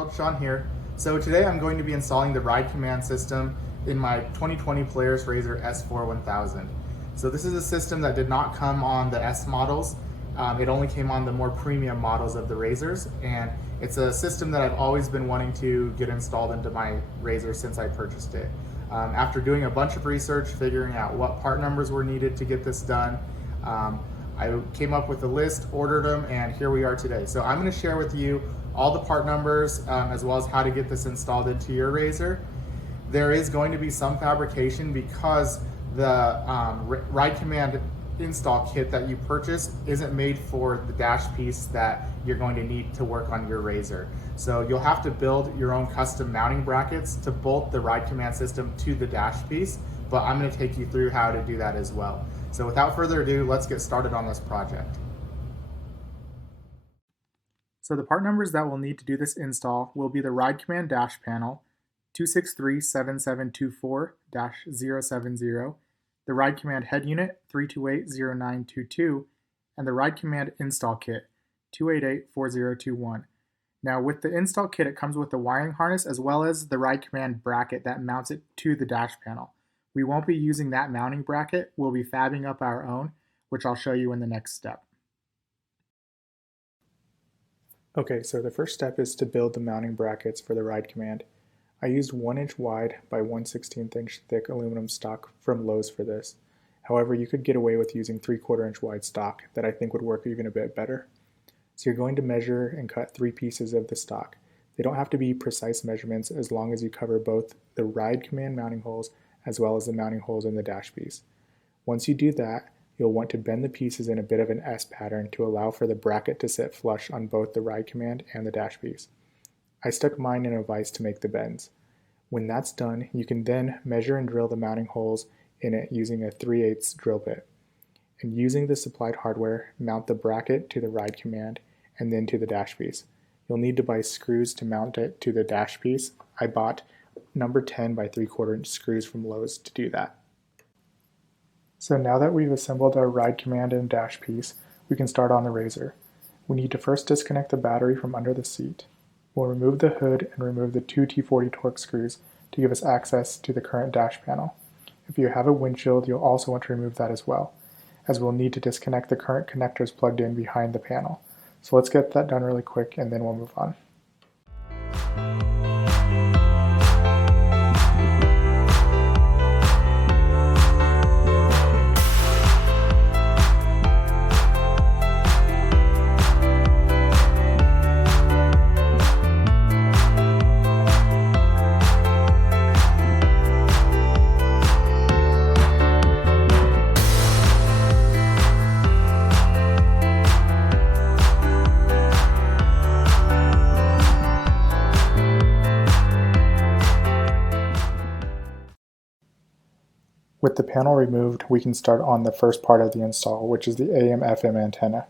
world, Sean here. So today I'm going to be installing the ride command system in my 2020 Polaris RZR S4 1000. So this is a system that did not come on the S models. It only came on the more premium models of the RZRs, and it's a system that I've always been wanting to get installed into my RZR since I purchased it. After doing a bunch of research, figuring out what part numbers were needed to get this done, I came up with a list, ordered them, and here we are today. So I'm going to share with you all the part numbers as well as how to get this installed into your RZR. There is going to be some fabrication because the ride command install kit that you purchase isn't made for the dash piece that you're going to need to work on your RZR. So you'll have to build your own custom mounting brackets to bolt the ride command system to the dash piece, but I'm going to take you through how to do that as well. So without further ado, let's get started on this project. So the part numbers that we'll need to do this install will be the ride command dash panel 2637724-070, the ride command head unit 3280922, and the ride command install kit 2884021. Now with the install kit, it comes with the wiring harness as well as the ride command bracket that mounts it to the dash panel. We won't be using that mounting bracket, we'll be fabbing up our own, which I'll show you in the next step. Okay, so the first step is to build the mounting brackets for the ride command. I used 1 inch wide by 1/16 inch thick aluminum stock from Lowe's for this. However, you could get away with using 3/4 inch wide stock that I think would work even a bit better. So you're going to measure and cut 3 pieces of the stock. They don't have to be precise measurements as long as you cover both the ride command mounting holes as well as the mounting holes in the dash piece. Once you do that, you'll want to bend the pieces in a bit of an S pattern to allow for the bracket to sit flush on both the ride command and the dash piece. I stuck mine in a vise to make the bends. When that's done, you can then measure and drill the mounting holes in it using a 3/8 drill bit. And using the supplied hardware, mount the bracket to the ride command and then to the dash piece. You'll need to buy screws to mount it to the dash piece. I bought number 10 by 3/4 inch screws from Lowe's to do that. So now that we've assembled our ride command and dash piece, we can start on the RZR. We need to first disconnect the battery from under the seat. We'll remove the hood and remove the 2 T40 Torx screws to give us access to the current dash panel. If you have a windshield, you'll also want to remove that as well, as we'll need to disconnect the current connectors plugged in behind the panel. So let's get that done really quick and then we'll move on. With the panel removed, we can start on the first part of the install, which is the AM/FM antenna.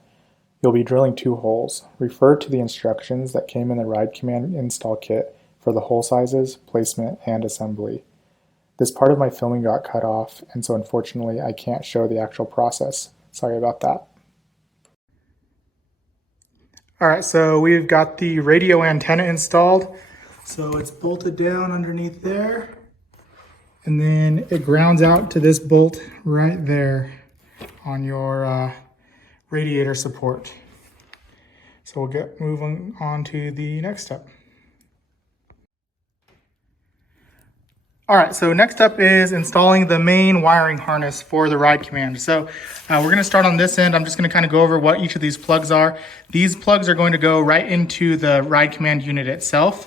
You'll be drilling 2 holes. Refer to the instructions that came in the ride command install kit for the hole sizes, placement, and assembly. This part of my filming got cut off, and so unfortunately I can't show the actual process. Sorry about that. Alright, so we've got the radio antenna installed. So it's bolted down underneath there. And then it grounds out to this bolt right there on your radiator support. So we'll get moving on to the next step. All right, so next up is installing the main wiring harness for the ride command. So we're gonna start on this end. I'm just gonna kind of go over what each of these plugs are. These plugs are going to go right into the ride command unit itself.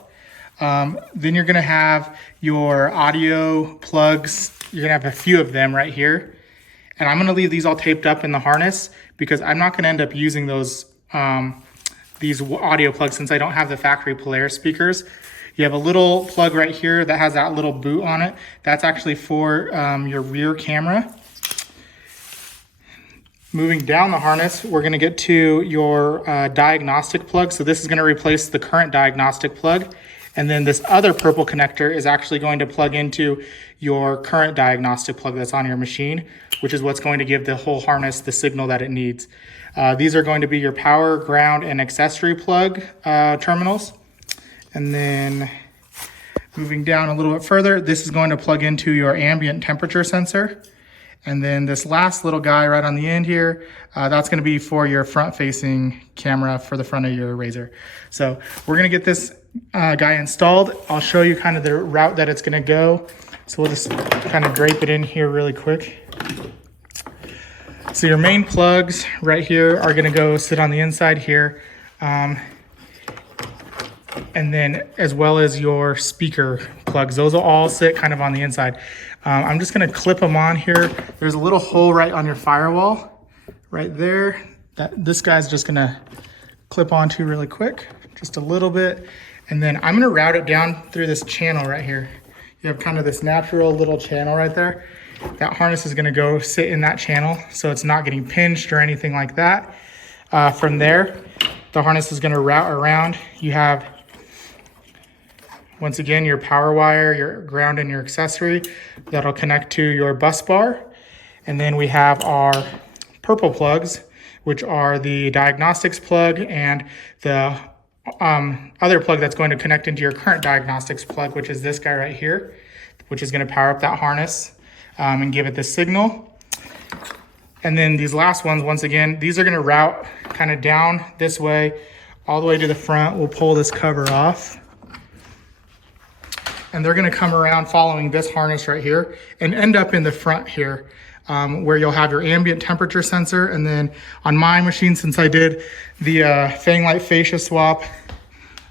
Then you're going to have your audio plugs. You're going to have a few of them right here. And I'm going to leave these all taped up in the harness because I'm not going to end up using those these audio plugs since I don't have the factory Polaris speakers. You have a little plug right here that has that little boot on it. That's actually for your rear camera. Moving down the harness, we're going to get to your diagnostic plug. So this is going to replace the current diagnostic plug. And then this other purple connector is actually going to plug into your current diagnostic plug that's on your machine, which is what's going to give the whole harness the signal that it needs. These are going to be your power, ground, and accessory plug terminals. And then moving down a little bit further, this is going to plug into your ambient temperature sensor. And then this last little guy right on the end here, that's gonna be for your front-facing camera for the front of your RZR. So we're gonna get this guy installed. I'll show you kind of the route that it's gonna go. So we'll just kind of drape it in here really quick. So your main plugs right here are gonna go sit on the inside here. And then as well as your speaker plugs, those will all sit kind of on the inside. I'm just gonna clip them on here. There's a little hole right on your firewall, right there. This guy's just gonna clip onto really quick, just a little bit. And then I'm gonna route it down through this channel right here. You have kind of this natural little channel right there. That harness is gonna go sit in that channel, so it's not getting pinched or anything like that. From there, the harness is gonna route around. You have, once again, your power wire, your ground, and your accessory that'll connect to your bus bar. And then we have our purple plugs, which are the diagnostics plug and the other plug that's going to connect into your current diagnostics plug, which is this guy right here, which is going to power up that harness and give it the signal. And then these last ones, once again, these are going to route kind of down this way, all the way to the front. We'll pull this cover off. And they're gonna come around following this harness right here and end up in the front here where you'll have your ambient temperature sensor. And then on my machine, since I did the Fang Light fascia swap,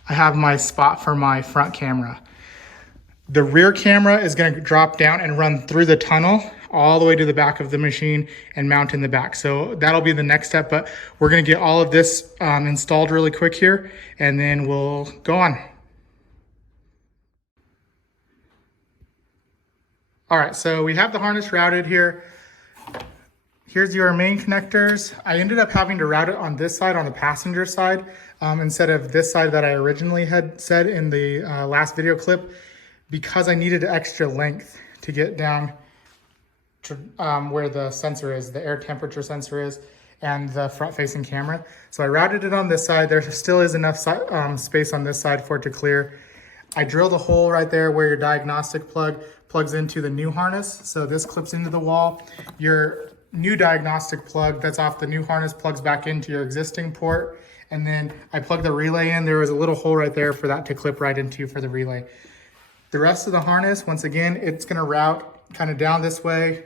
I have my spot for my front camera. The rear camera is gonna drop down and run through the tunnel all the way to the back of the machine and mount in the back. So that'll be the next step, but we're gonna get all of this installed really quick here and then we'll go on. All right, so we have the harness routed here. Here's your main connectors. I ended up having to route it on this side, on the passenger side, instead of this side that I originally had said in the last video clip, because I needed extra length to get down to where the sensor is, the air temperature sensor is, and the front-facing camera. So I routed it on this side. There still is enough space on this side for it to clear. I drilled a hole right there where your diagnostic plug plugs into the new harness. So this clips into the wall. Your new diagnostic plug that's off the new harness plugs back into your existing port. And then I plugged the relay in. There was a little hole right there for that to clip right into for the relay. The rest of the harness, once again, it's gonna route kind of down this way,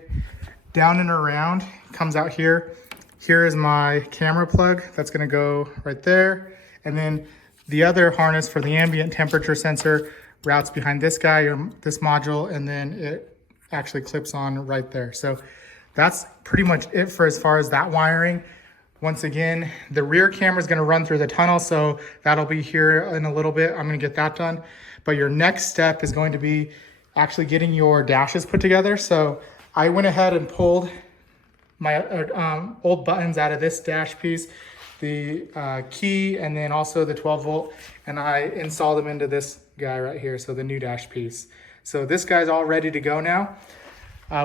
down and around, comes out here. Here is my camera plug. That's gonna go right there. And then the other harness for the ambient temperature sensor routes behind this guy or this module, and then it actually clips on right there. So that's pretty much it for as far as that wiring. Once again, the rear camera is going to run through the tunnel, so that'll be here in a little bit. I'm going to get that done. But your next step is going to be actually getting your dashes put together. So I went ahead and pulled my old buttons out of this dash piece, the key, and then also the 12 volt, and I installed them into this guy right here, so the new dash piece. So this guy's all ready to go now.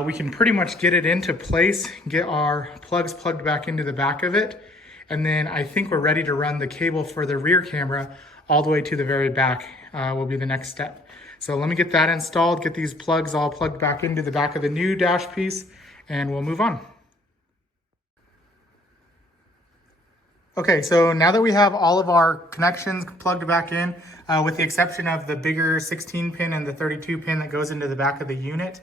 We can pretty much get it into place, get our plugs plugged back into the back of it, and then I think we're ready to run the cable for the rear camera all the way to the very back will be the next step. So let me get that installed, get these plugs all plugged back into the back of the new dash piece, and we'll move on. Okay, so now that we have all of our connections plugged back in, with the exception of the bigger 16 pin and the 32 pin that goes into the back of the unit,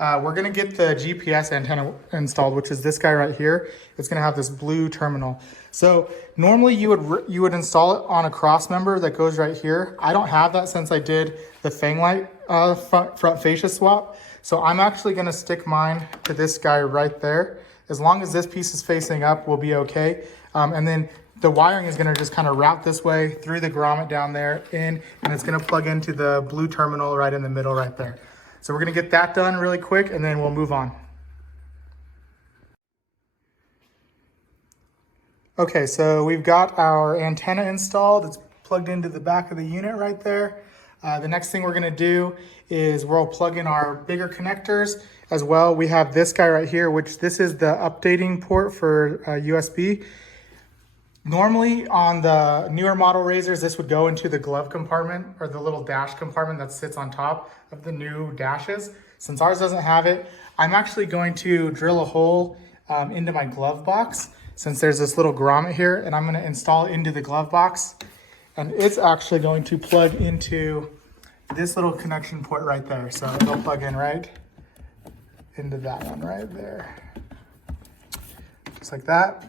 we're gonna get the GPS antenna installed, which is this guy right here. It's gonna have this blue terminal. So normally you would install it on a cross member that goes right here. I don't have that since I did the Fang Light front fascia swap. So I'm actually gonna stick mine to this guy right there. As long as this piece is facing up, we'll be okay. And then the wiring is gonna just kind of route this way through the grommet down there in, and it's gonna plug into the blue terminal right in the middle right there. So we're gonna get that done really quick and then we'll move on. Okay, so we've got our antenna installed. It's plugged into the back of the unit right there. The next thing we're gonna do is we'll plug in our bigger connectors as well. We have this guy right here, which this is the updating port for USB. Normally on the newer model razors, this would go into the glove compartment or the little dash compartment that sits on top of the new dashes. Since ours doesn't have it, I'm actually going to drill a hole into my glove box since there's this little grommet here, and I'm going to install it into the glove box. And it's actually going to plug into this little connection port right there. So it'll plug in right into that one right there. Just like that.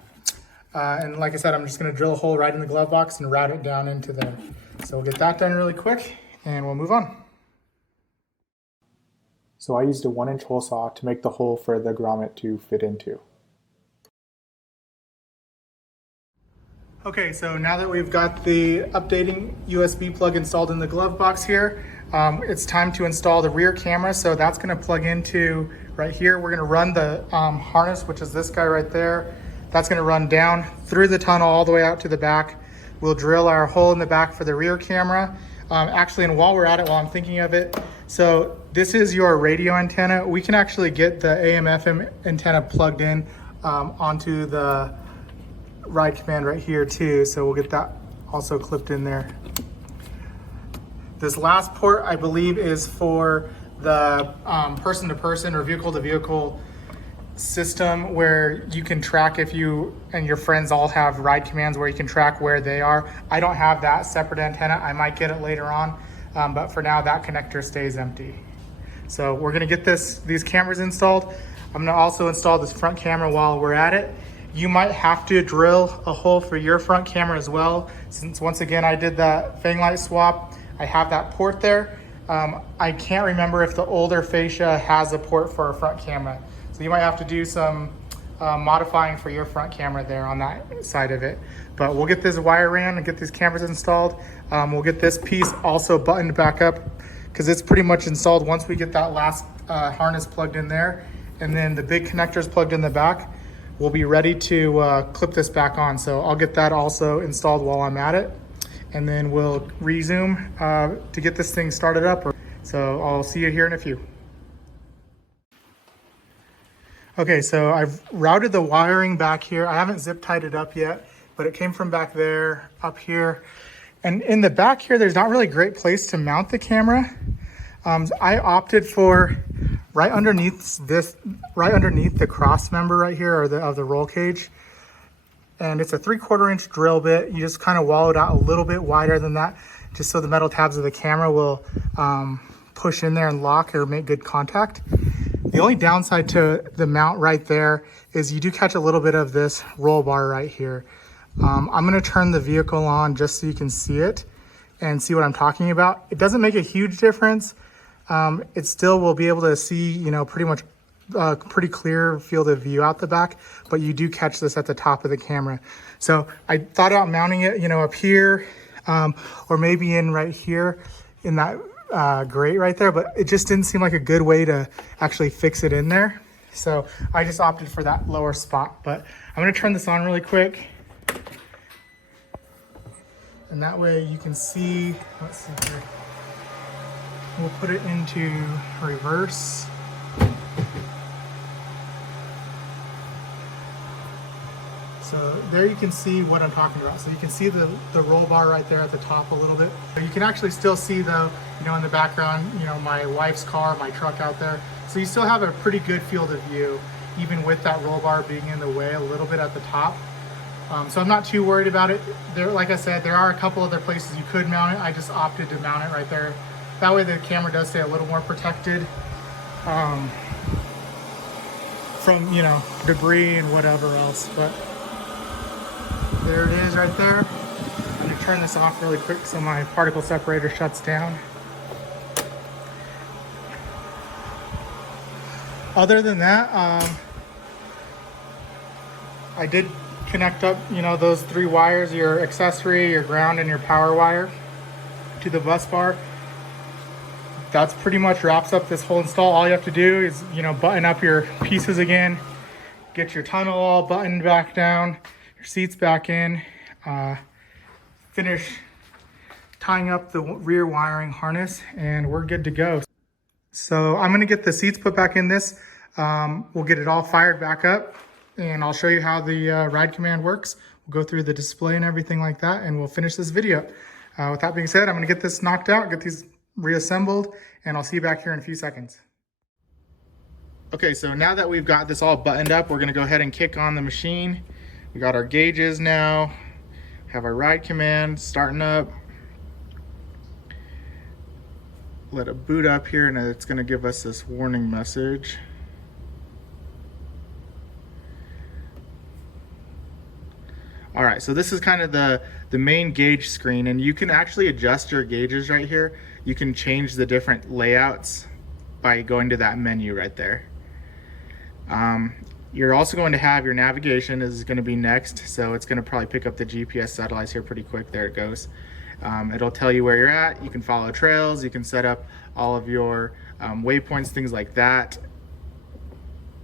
And like I said, I'm just gonna drill a hole right in the glove box and route it down into there. So we'll get that done really quick and we'll move on. So I used a 1-inch hole saw to make the hole for the grommet to fit into. Okay, so now that we've got the updating USB plug installed in the glove box here, it's time to install the rear camera. So that's gonna plug into right here. We're gonna run the harness, which is this guy right there. That's gonna run down through the tunnel all the way out to the back. We'll drill our hole in the back for the rear camera. Actually, and while we're at it, while I'm thinking of it, so this is your radio antenna. We can actually get the AM/FM antenna plugged in onto the ride command right here too. So we'll get that also clipped in there. This last port, I believe, is for the person-to-person or vehicle-to-vehicle system where you can track if you and your friends all have ride commands where you can track where they are. I don't have that separate antenna. I might get it later on, but for now that connector stays empty. So we're gonna get these cameras installed. I'm gonna also install this front camera while we're at it. You might have to drill a hole for your front camera as well, since once again I did that fang light swap. I have that port there. I can't remember if the older fascia has a port for a front camera. So you might have to do some modifying for your front camera there on that side of it. But we'll get this wire ran and get these cameras installed. We'll get this piece also buttoned back up because it's pretty much installed once we get that last harness plugged in there. And then the big connectors plugged in the back. We'll be ready to clip this back on. So I'll get that also installed while I'm at it. And then we'll resume to get this thing started up. So I'll see you here in a few. Okay, so I've routed the wiring back here. I haven't zip tied it up yet, but it came from back there up here. And in the back here, there's not really a great place to mount the camera. I opted for right underneath the cross member right here, or of the roll cage. And it's a 3/4 inch drill bit. You just kind of wallow it out a little bit wider than that, just so the metal tabs of the camera will push in there and lock or make good contact. The only downside to the mount right there is you do catch a little bit of this roll bar right here. I'm gonna turn the vehicle on just so you can see it and see what I'm talking about. It doesn't make a huge difference. It still will be able to see, pretty much pretty clear field of view out the back, but you do catch this at the top of the camera. So I thought about mounting it, up here, or maybe in right here in that grate right there, but it just didn't seem like a good way to actually fix it in there. So I just opted for that lower spot, but I'm gonna turn this on really quick. And that way you can see, let's see here. We'll put it into reverse. So there you can see what I'm talking about. So you can see the roll bar right there at the top a little bit. You can actually still see though, in the background, my wife's car, my truck out there. So you still have a pretty good field of view, even with that roll bar being in the way a little bit at the top. So I'm not too worried about it. Like I said, there are a couple other places you could mount it. I just opted to mount it right there. That way the camera does stay a little more protected from, debris and whatever else. But there it is right there. I'm gonna turn this off really quick so my particle separator shuts down. Other than that, I did connect up, those 3 wires, your accessory, your ground, and your power wire to the bus bar. That's pretty much wraps up this whole install. All you have to do is, button up your pieces again, get your tunnel all buttoned back down, your seats back in, finish tying up the rear wiring harness, and we're good to go. So I'm gonna get the seats put back in this. We'll get it all fired back up, and I'll show you how the ride command works We'll go through the display and everything like that, and we'll finish this video. With that being said, I'm gonna get this knocked out, get these reassembled, and I'll see you back here in a few seconds. Okay, so now that we've got this all buttoned up, we're gonna go ahead and kick on the machine. We got our gauges now, have our ride command starting up. Let it boot up here, and it's gonna give us this warning message. All right, so this is kind of the main gauge screen, and you can actually adjust your gauges right here. You can change the different layouts by going to that menu right there. You're also going to have your navigation is going to be next, so it's going to probably pick up the GPS satellites here pretty quick. There it goes. It'll tell you where you're at. You can follow trails. You can set up all of your waypoints, things like that.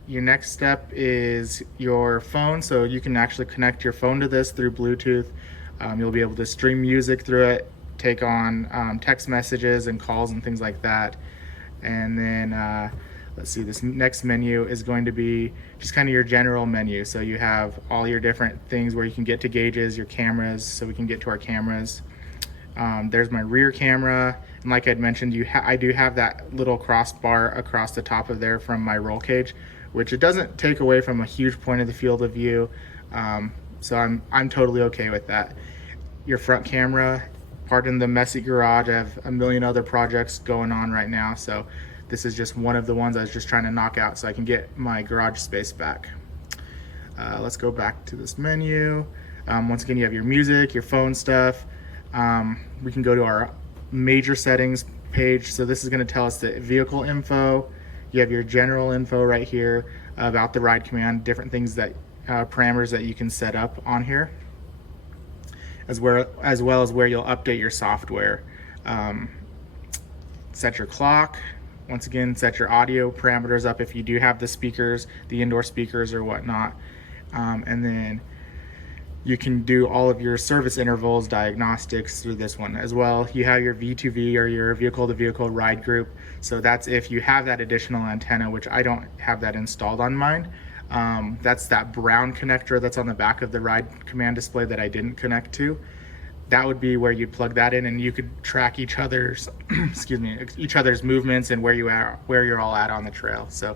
Your next step is your phone, so you can actually connect your phone to this through Bluetooth. You'll be able to stream music through it, take on text messages and calls and things like that. And then let's see, this next menu is going to be just kind of your general menu. So you have all your different things where you can get to gauges, your cameras, so we can get to our cameras. There's my rear camera, and like I'd mentioned, I do have that little crossbar across the top of there from my roll cage, which it doesn't take away from a huge point of the field of view, so I'm totally okay with that. Your front camera, pardon the messy garage, I have a million other projects going on right now, so this is just one of the ones I was just trying to knock out so I can get my garage space back. Let's go back to this menu. Once again, you have your music, your phone stuff. We can go to our major settings page. So this is going to tell us the vehicle info. You have your general info right here about the ride command, different things that parameters that you can set up on here, as well as where you'll update your software. Set your clock. Once again, set your audio parameters up if you do have the speakers, the indoor speakers or whatnot. And then you can do all of your service intervals, diagnostics through this one as well. You have your V2V or your vehicle-to-vehicle ride group. So that's if you have that additional antenna, which I don't have that installed on mine. That's that brown connector that's on the back of the ride command display that I didn't connect to. That would be where you'd plug that in, and you could track each other's excuse me, each other's movements and where you're all at on the trail. So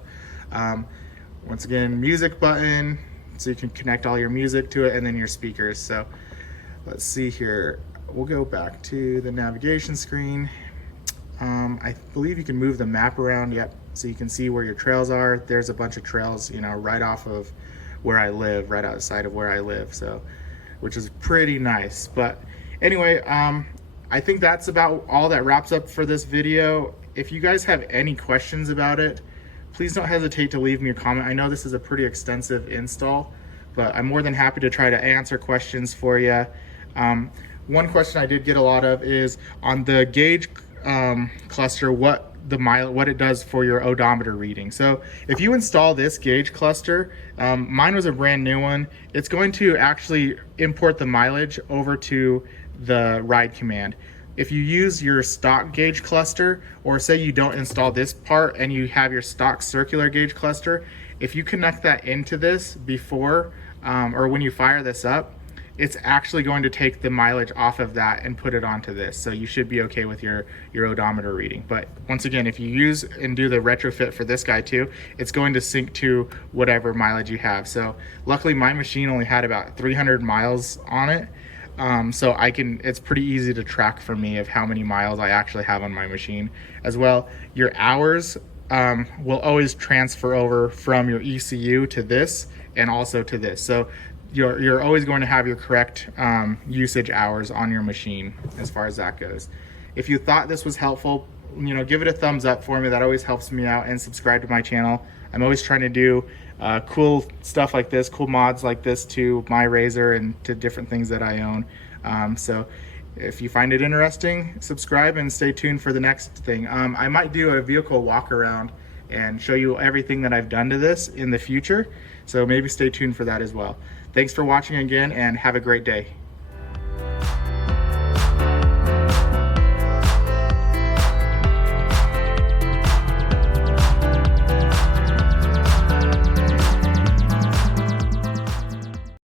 once again, music button, so you can connect all your music to it, and then your speakers. So let's see here, we'll go back to the navigation screen. I believe you can move the map around, yep, so you can see where your trails are. There's a bunch of trails, you know, right off of where I live, right outside of where I live, so which is pretty nice. But anyway, I think that's about all that wraps up for this video. If you guys have any questions about it, please don't hesitate to leave me a comment. I know this is a pretty extensive install, but I'm more than happy to try to answer questions for you. One question I did get a lot of is on the gauge cluster, what it does for your odometer reading. So if you install this gauge cluster, mine was a brand new one, it's going to actually import the mileage over to the ride command. If you use your stock gauge cluster, or say you don't install this part and you have your stock circular gauge cluster, if you connect that into this before or when you fire this up, it's actually going to take the mileage off of that and put it onto this. So you should be okay with your odometer reading. But once again, if you use and do the retrofit for this guy too, it's going to sync to whatever mileage you have. So luckily my machine only had about 300 miles on it. So it's pretty easy to track for me of how many miles I actually have on my machine. As well, your hours will always transfer over from your ECU to this and also to this. So you're always going to have your correct usage hours on your machine as far as that goes. If you thought this was helpful, you know, give it a thumbs up for me. That always helps me out, and subscribe to my channel. I'm always trying to do cool stuff like this, cool mods like this to my RZR and to different things that I own. So if you find it interesting, subscribe and stay tuned for the next thing. I might do a vehicle walk around and show you everything that I've done to this in the future. So maybe stay tuned for that as well. Thanks for watching again, and have a great day.